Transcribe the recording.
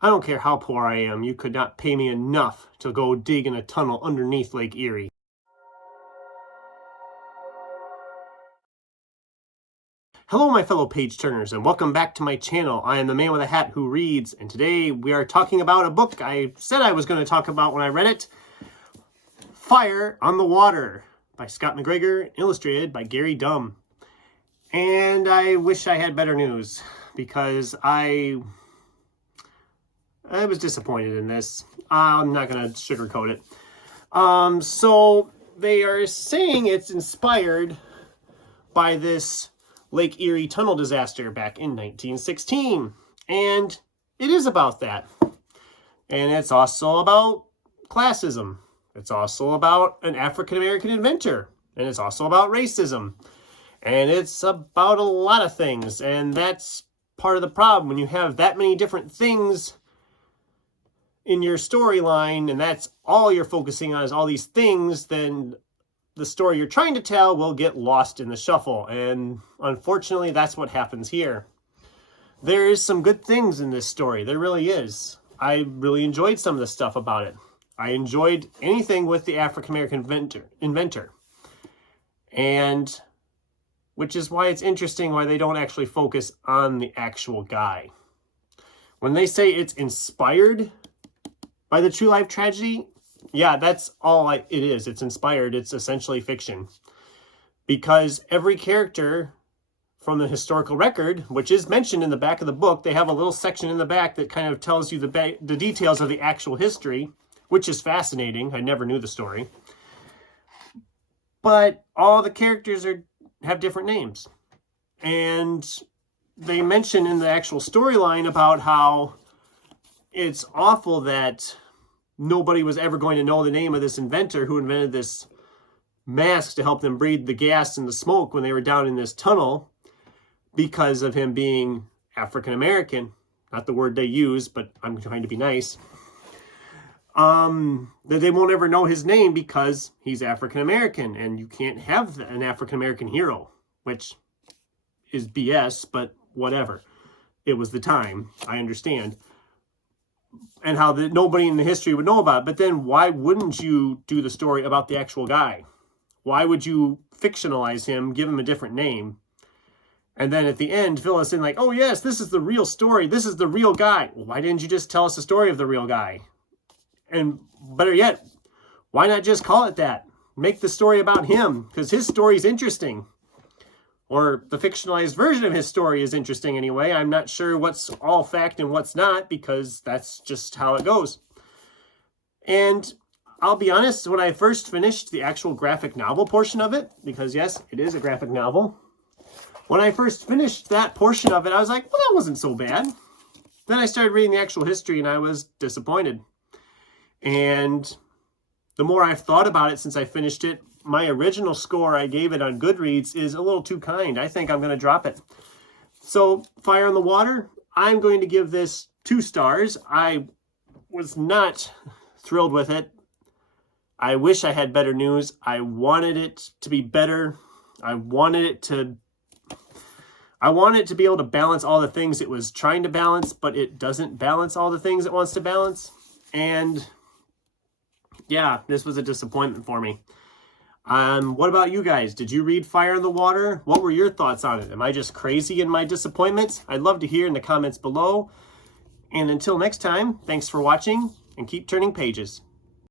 I don't care how poor I am, you could not pay me enough to go dig in a tunnel underneath Lake Erie. Hello my fellow page turners and welcome back to my channel. I am the man with a hat who reads, and today we are talking about a book I said I was going to talk about when I read it. Fire on the Water by Scott McGregor, illustrated by Gary Dumm. And I wish I had better news because I was disappointed in this. I'm not going to sugarcoat it. So they are saying it's inspired by this Lake Erie tunnel disaster back in 1916. And it is about that. And it's also about classism. It's also about an African-American inventor. And it's also about racism. And it's about a lot of things. And that's part of the problem. When you have that many different things in your storyline, and that's all you're focusing on is all these things, then the story you're trying to tell will get lost in the shuffle. And unfortunately, that's what happens here. There is some good things in this story. There really is. I really enjoyed some of the stuff about it. I enjoyed anything with the African-American inventor. And which is why it's interesting why they don't actually focus on the actual guy. When they say it's inspired by the true life tragedy, yeah, that's all it is. It's inspired. It's essentially fiction. Because every character from the historical record, which is mentioned in the back of the book, they have a little section in the back that kind of tells you the details of the actual history, which is fascinating. I never knew the story. But all the characters have different names. And they mention in the actual storyline about how it's awful that nobody was ever going to know the name of this inventor who invented this mask to help them breathe the gas and the smoke when they were down in this tunnel because of him being African-American. Not the word they use, but I'm trying to be nice. That they won't ever know his name because he's African-American, and you can't have an African-American hero, which is BS, but whatever. It was the time, I understand. And how nobody in the history would know about it. But then why wouldn't you do the story about the actual guy? Why would you fictionalize him, give him a different name, and then at the end fill us in like, oh yes, this is the real story, this is the real guy. Well, why didn't you just tell us the story of the real guy? And better yet, why not just call it that? Make the story about him, because his story is interesting. Or the fictionalized version of his story is interesting anyway. I'm not sure what's all fact and what's not, because that's just how it goes. And I'll be honest, when I first finished the actual graphic novel portion of it, because yes, it is a graphic novel. When I first finished that portion of it, I was like, well, that wasn't so bad. Then I started reading the actual history and I was disappointed. And the more I've thought about it since I finished it, my original score I gave it on Goodreads is a little too kind. I think I'm going to drop it. So, Fire on the Water, I'm going to give this 2 stars. I was not thrilled with it. I wish I had better news. I wanted it to be better. I wanted it to be able to balance all the things it was trying to balance, but it doesn't balance all the things it wants to balance. And yeah, this was a disappointment for me. What about you guys? Did you read Fire on the Water? What were your thoughts on it? Am I just crazy in my disappointments? I'd love to hear in the comments below. And until next time, thanks for watching and keep turning pages.